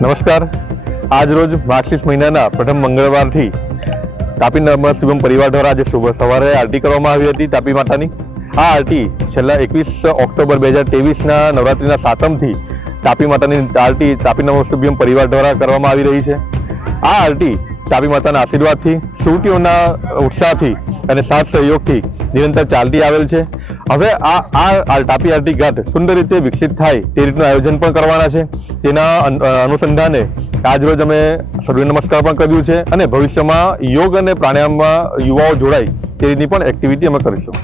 નમસ્કાર. આજ રોજ માર્ગશીર્ષ મહિનાના પ્રથમ મંગળવારથી તાપી નર્મદા શિવમ પરિવાર દ્વારા આજે સવારે આરતી કરવામાં આવી હતી તાપી માતાની. આ આરતી છેલ્લા 21 ઓક્ટોબર 2023ના નવરાત્રિના સાતમથી તાપી માતાની આરતી તાપી નર્મદા શિવમ પરિવાર દ્વારા કરવામાં આવી રહી છે. આ આરતી તાપી માતાના આશીર્વાદથી સુરતીઓના ઉત્સાહથી અને સાથ સહયોગથી નિરંતર ચાલતી આવેલ છે. હવે આ તાપી આરતી ઘાટ સુંદર રીતે વિકસિત થાય તે રીતનું આયોજન પણ કરવાના છે. તેના અનુસંધાને આજરોજ અમે સૂર્ય નમસ્કાર પણ કર્યું છે અને ભવિષ્યમાં યોગ અને પ્રાણાયામમાં યુવાઓ જોડાય તે રીતની પણ એક્ટિવિટી અમે કરીશું.